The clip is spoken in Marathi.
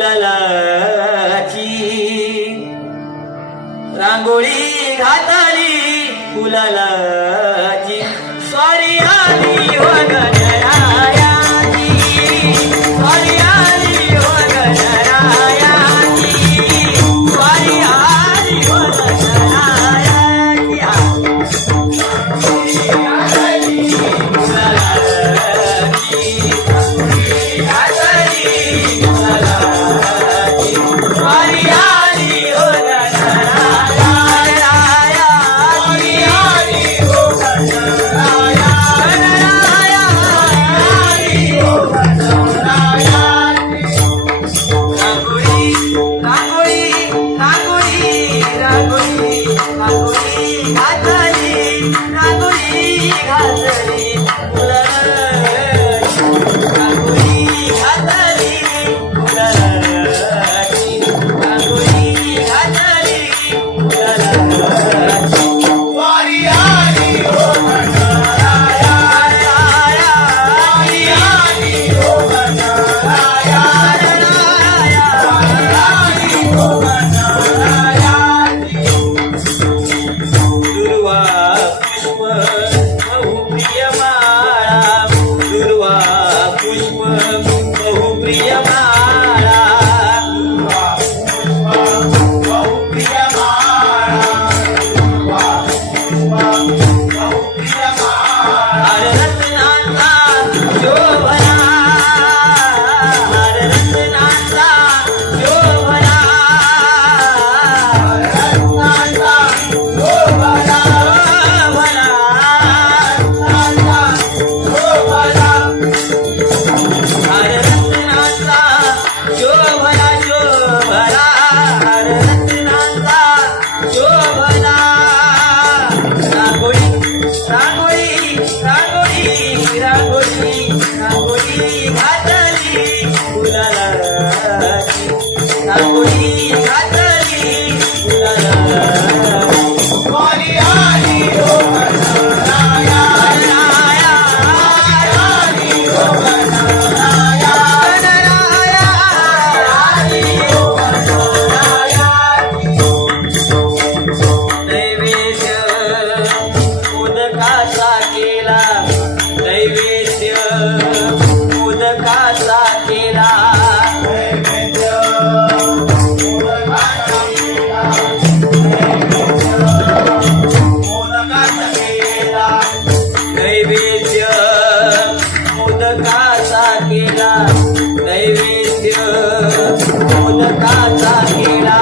फुलालाची. रांगोळी घातली फुलाला. मोदकाचा केला नैवेद्य मोदकाचा केला नैवेद्य मोदकाचा केला. नैवेद्य मोदकाचा केला.